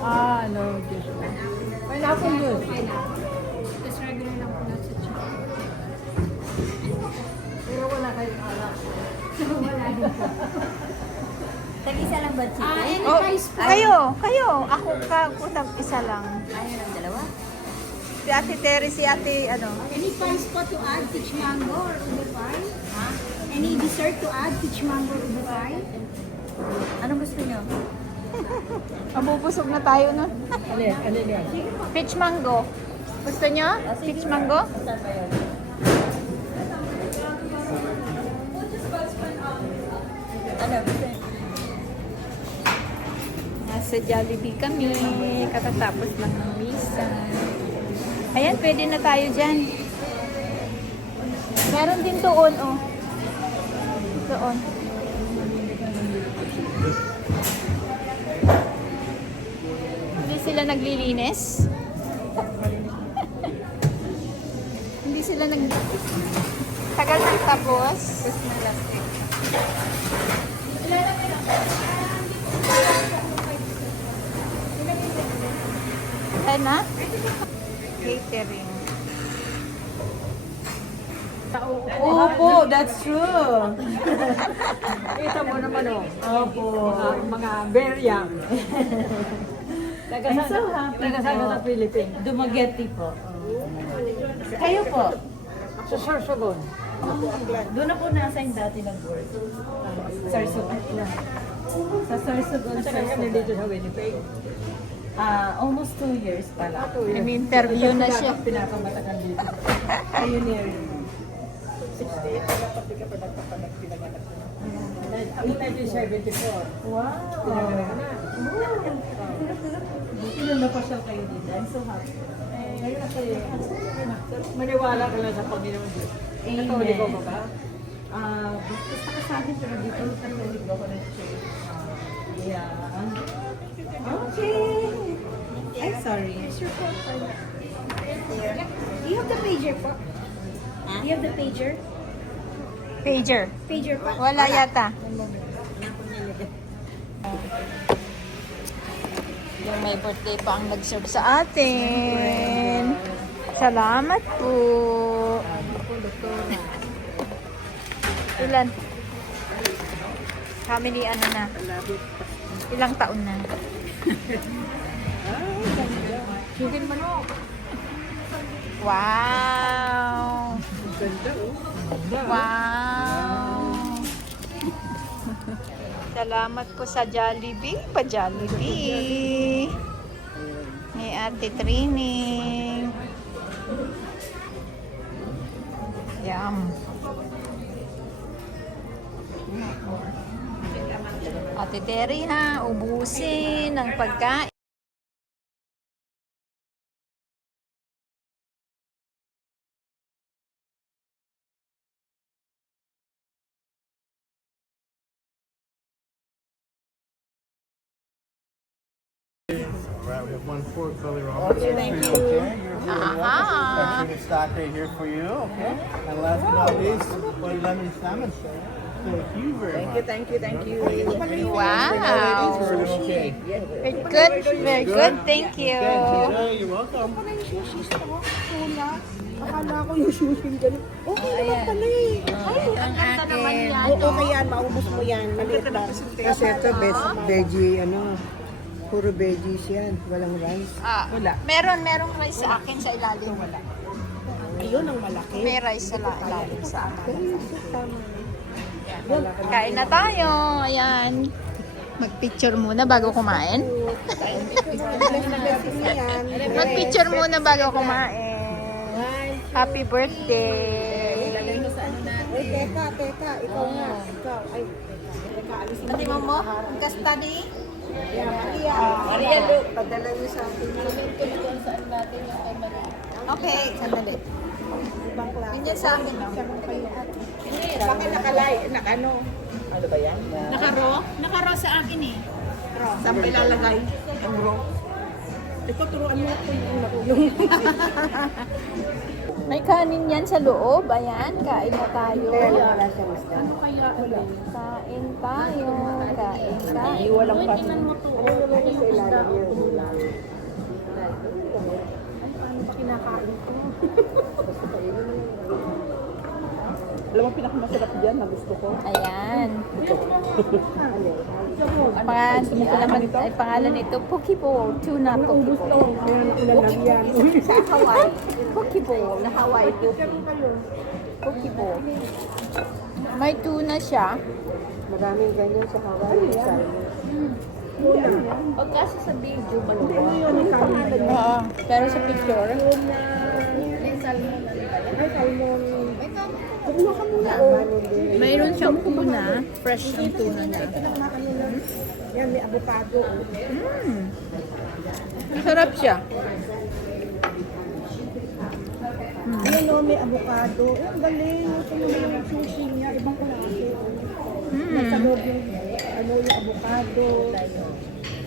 Ah, no, juice po. Pineapple juice. Tapos regular lang po lahat sa chicken. Pero wala kayong alak. Wala din po. Tag-isa lang ba chicken? Any Oh, price po. kayo. Ako isa lang. Ayaw ng dalawa? Si Ate Terry, si Ate, Any price po to add peach mango or ube pie? Any dessert to add peach mango or ube pie? Anong gusto nyo? mabubusog na tayo nun. Ano yan? Peach mango. Gusto nyo? Peach mango? Saan ba yun? Ano, gusto nyo? Nasa Jollibee kami. Katatapos lang ng misa. Ayan, pwede na tayo dyan. Meron din doon, oh. Doon. Hindi sila naglilinis. Hindi sila tagal nang tapos. Ayan na. Catering. Opo, that's true. Kita mo naman oh. Opo. Mga very young. I'm so happy Taga-sana po. sa Philippines. Dumaguete po. Kayo po? Sa Sorsogon. Doon na po na-assign dati ng work. Sorsogon lang. Sa Sorsogon, Saka kami Sorsogon. dito sa Winnipeg. Almost 2 years pala. Nag-interview na siya. Pinakamatagal dito. Pioneer. 68 na pati ka pa nagpapanak pinanganak ko. Ako 1974. Wow! Pinanganak na. Buti na napasyal kayo dito. I'm so happy. Ngayon na kayo. Maniwala ka lang sa Panginoon Diyos. Katoliko ka ba? Basta ka sa akin, pero dito katolik ako ng church. Yeah. Okay. I'm sorry. Here's your phone for you. Do you have the pager po? Do you have the pager? Pager. Pager po? Wala yata. Yung may birthday pa ang nag-serve sa atin. Salamat po. Ilan? Family ano na? Ilang taon na? Chicken manok. Wow! Ganda oh. Wow! Salamat po sa Jollibee. Pa-Jollibee. Ni Ate Trini. Yum. Ate Terry ha, ubusin ang pagkain. Right, we have one four color on. Okay, thank you. Okay, you're very welcome. Aha. Chicken stock right here for you. Okay. And last but not least, one lemon salmon. Thank you very much. Thank you. Wow! Okay. Very good, very good. Thank you. You're welcome. Akala ko yung sushi ganun. Okay naman pala eh. Ang akin. Oo, okay yan. Maubos mo yan. Maliit lang. Kasi ito, veggie, puro veggies yan. Walang rice. Merong rice sa akin sa ilalim. Wala. Ayun ang malaki. May rice sa ilalim sa akin. Tama. Kain na tayo. Ayan. Mag-picture muna bago kumain. Mag-picture muna bago kumain. Happy birthday. Uy, teka. Ikaw nga. Ikaw. Ay, teka, alisin mo. Pati mo mo? Kastani? Maria, look. Padala niyo sa akin. Okay, sandali. Ibang klase. Ganyan sa akin. Bakit nakalay? Ano ba yan? Naka-raw sa akin eh. Saan ba ilalagay? Ang bro. Ito, turuan mo ako yung natulong. May kanin yan sa loob. Ayan, kain na tayo. Wala siyang isda. Kaya, ano? Kain tayo. Kain tayo. Walang pa. Ano naman yung isda o kumulang? Ano pa kinakain ko? Alam mo, pinakamasarap dyan na gusto ko. Ayan. Pangalan nito, Pokipo. Tuna Pokipo. Sa Hawaii. Pokipo. Na Hawaii Pokipo. May tuna siya. Maraming ganyan sa Hawaii. O kasi sa video, maluwa. Pero sa picture, mayroon siyang tuna. Fresh ang tuna niya. Yan, may avocado. Sarap siya. Ayan o, may avocado. Ang galing. Ito naman yung sushi niya. Ibang klase. Nasa loob yung, yung avocado.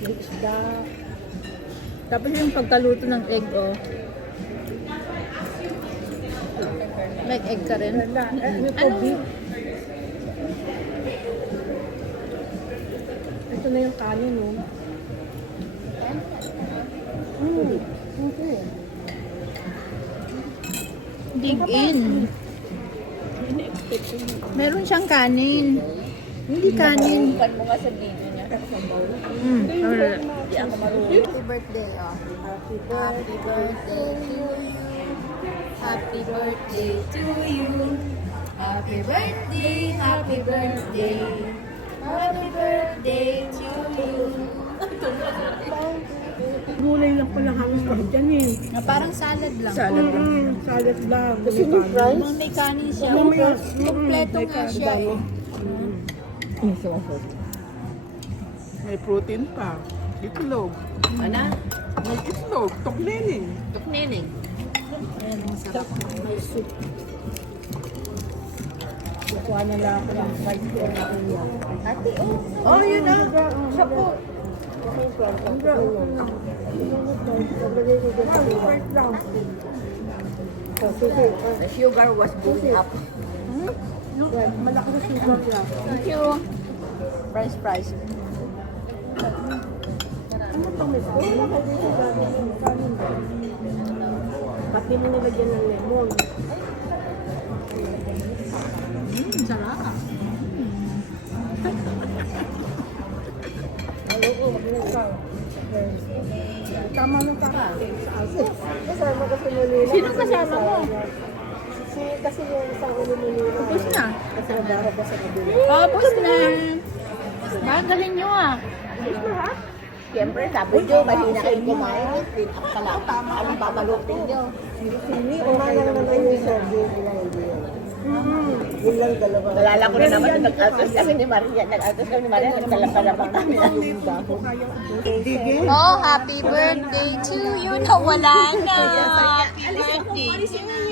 Yung isda. Tapos yung pagkaluto ng egg, oh. May egg ka rin. May kobe. Ito na yung kanin, no? Okay. Dig in. Meron siyang kanin. Hindi kanin. Bukan mo nga sa video niya. Happy birthday, oh. Happy birthday to you. Happy birthday to you. Happy birthday, happy birthday. Happy birthday to you. Gulay lang pala halos lahat dyan eh. Na parang salad lang. Salad lang. Salad lang. Kasi yung fries, May kanin siya. Mamaya. Kompleto nga siya eh. May protein pa. Itlog. Ano? May itlog. Toknening. Tuknening. Kukuha na lang ako ng fried pork. Oh, yun na. Siya po. The sugar was going up. Malaki na sugar lang. Thank you. Fries. Ano itong miss ko? Wala ka dito dati yung kanin ba? Ba't di mo nilagyan ng lemon? Sarap. Tama ng kakain sa aso. kasama kasi Manila. Sino kasama mo? Kasi yung isang ulo Manila. Tapos na. Kasi nabaho pa sa kabila. Tapos na. Bagalin nyo ah. Siyempre, sabi nyo, mahina kayo kumain. Ako pala, anong babalutin nyo? Umalang naman yung surgery nila, hindi yun. Yun lang dalawa. Nalala ko na naman yung nag-altos kasi ni Maria. Nag-altos kami ni Maria, nagkalapalapang kami ng yung dahon. Oh, happy birthday to you. Nawala na. Happy birthday.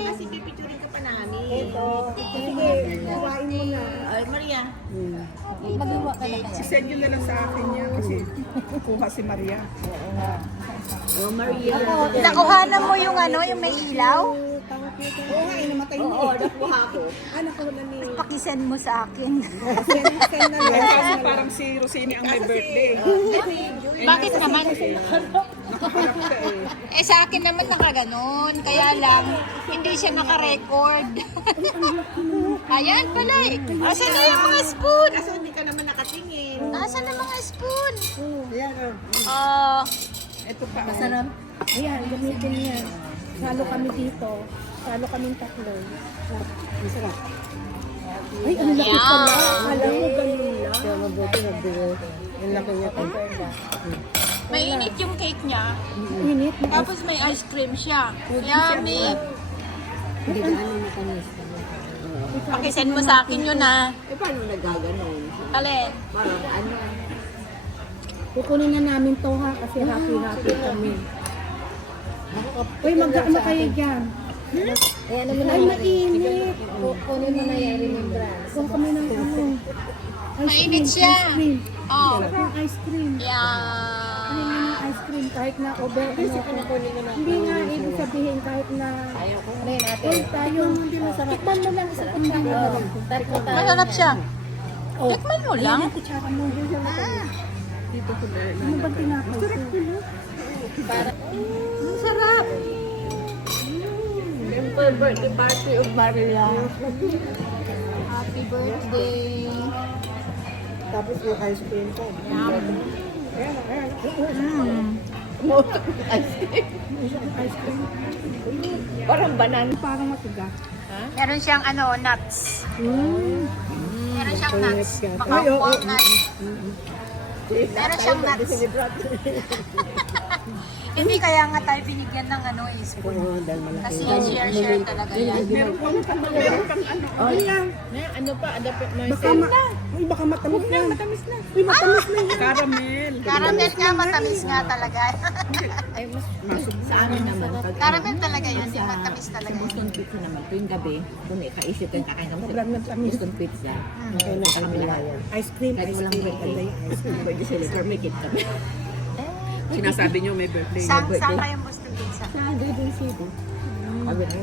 Kasi pipicturin ka pa namin. Ito. Sige, kuhain mo na. Ay, Maria. Magawa ka na kaya. Send yun na lang sa akin niya kasi kukuha si Maria. Oh, Maria. Nakuhanan mo yung ano, yung may ilaw? Oo nga, namatay na Oo, nakuha ko. Anak ko na ni... Pakisend mo sa akin. Send na lang. Kasi parang si Rosini ang may birthday. Bakit naman? Nakaharap ka eh. Eh sa akin naman nakaganon. Kaya lang, hindi siya nakarecord. Ayan pala eh. Asan na yung mga spoon? Kaso hindi ka naman nakatingin. Asan na mga spoon? Ayan, Ito pa. Masarap. Ayan, gamitin yan. Salo kami dito. Salo kaming tatlo. masarap. Ay, ang laki pala. Alam mo, ganun lang. Kaya mabuti nagbigay. Yung laki niya pa. Mainit yung cake niya. Init. Tapos may ice cream siya. Yummy. Hindi ka ano matamis. Pakisend mo sa akin yun ah. Eh, paano nagaganon? Alin? Parang ano? Kukunin na namin to ha, kasi happy kami. Uy, mag-ano kayo dyan? Ayan naman na. Ay, mainit. Kunin mo na yan, remembrance. Kuha kami ng ano. Mainit siya. Oh. Saka yung ice cream. Yeah. Ano yung ice cream kahit na over ano ako. Hindi nga ibig sabihin kahit na uy tayo hindi masarap. Tikman mo lang sa tikman mo. Masarap siya. Tikman mo lang. Kutsara mo din siya. Ano ba tinapay? Sarap nila. Ang sarap. Simple birthday party of Maria. Happy birthday. Tapos yung ice cream pa. Parang banana. Parang matiga. Meron siyang ano, nuts. Meron siyang nuts. Baka Ay, oo, walnut. Meron siyang nuts. Hindi kaya nga tayo binigyan ng ano eh, spoon. Oo, dahil malaki. Kasi share-share talaga yan. Oh, ano pa? Uy, baka matamis na. Uy, matamis na yan. Caramel nga, matamis nga talaga. Sa amin naman, pag Caramel talaga yan, yung matamis talaga yan. Boston pizza naman, tuwing gabi, kung ikaisip ko yung kakain ng Boston pizza, Okay na kami yan. Ice cream, kahit ice walang cream. birthday, birthday celebrate, may kit kami. Sinasabi niyo may birthday. Saan kayong Boston Pizza? Andun si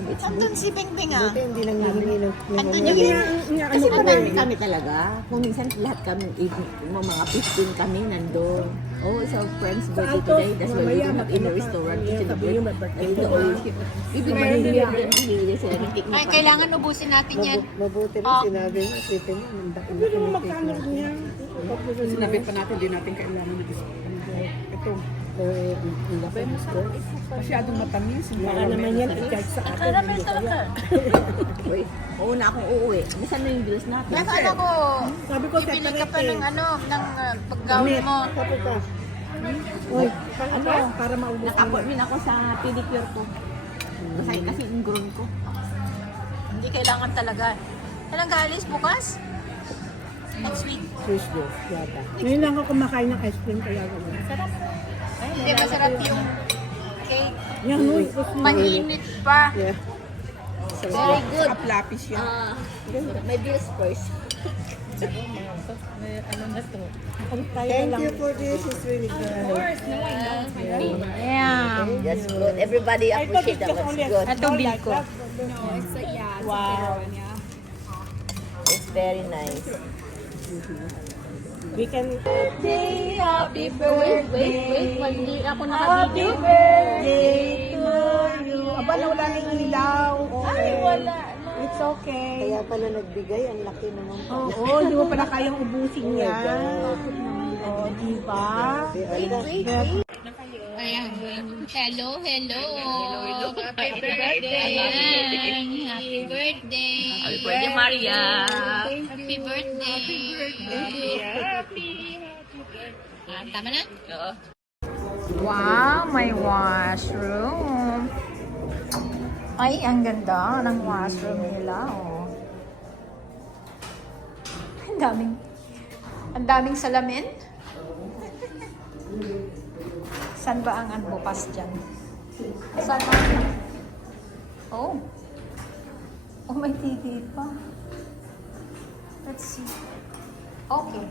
it's Andun si Bingbing ah. Buti hindi nanghihingi ng Andun yung kasi marami kami talaga. Kung minsan lahat kami, mga 15 kami nandun. Oh, it's our friend's birthday today. That's why we do have in the restaurant to celebrate. Even mahihilig sila ng cake Ay, kailangan ubusin natin yan. Mabuti rin Oh. sinabi mo, isipin mo, Hindi naman magkano niya. Sinabi pa natin, di natin kailangan ng ito. Masyadong matamis. Baka naman yan i-charge sa atin. Caramel talaga. Uy, una akong uuwi. Minsan na yung bills natin. Nakala ko, Sabi ko, bibili ka pa separate ng ano, ng paggawi mo. Sabi ka. Uy, ano? Para maubos mo. Naka-appointment ako sa pedicure ko. Masakit kasi yung groin ko. Hindi kailangan talaga. Kailan ka alis bukas? Next week. Tuesday, yata. Ngayon lang ako kumakain ng ice cream kaya gano'n. Hindi masarap yung cake. Yan, uy. Mainit pa. Yeah. Very good. Lapis yan. My bills first. Thank you for this. It's really good. Yeah. That's good. Everybody appreciate that. That's good. Ito bill ko. Wow. It's very nice. We can... Happy birthday. Wait, hindi ako Happy birthday to you. Aba, nawala na yung ilaw. Ay, wala. It's okay. Kaya pala nagbigay, ang laki naman. Oo, di mo pala kayang ubusin yan. Oo, di ba? Ayan. Hello. Happy birthday. Ayan. Happy birthday. Happy birthday, Maria. Happy birthday. Ah, tama na? Oo. Wow, may washroom. Ay, ang ganda ng washroom nila, oh. Ang daming salamin. Saan ba ang bukas dyan? Saan ba? Oh. Oh, may TV pa. Let's see. Okay.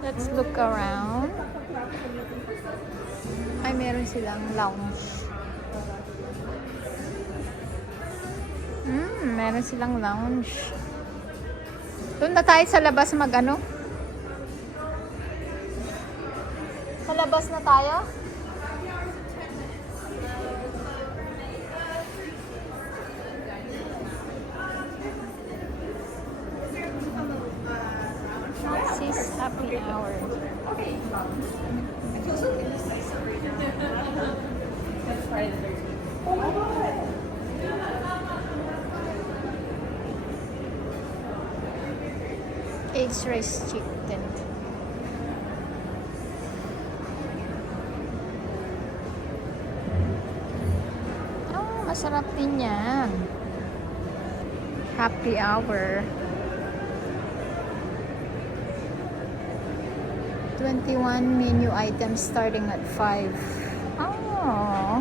Let's look around. Ay, meron silang lounge. Meron silang lounge. Doon na tayo sa labas mag-ano? Sa labas na tayo? This is happy hour. Eggs rice chicken. Oh, masarap din yan. Happy hour. 21 menu items starting at 5. Oh.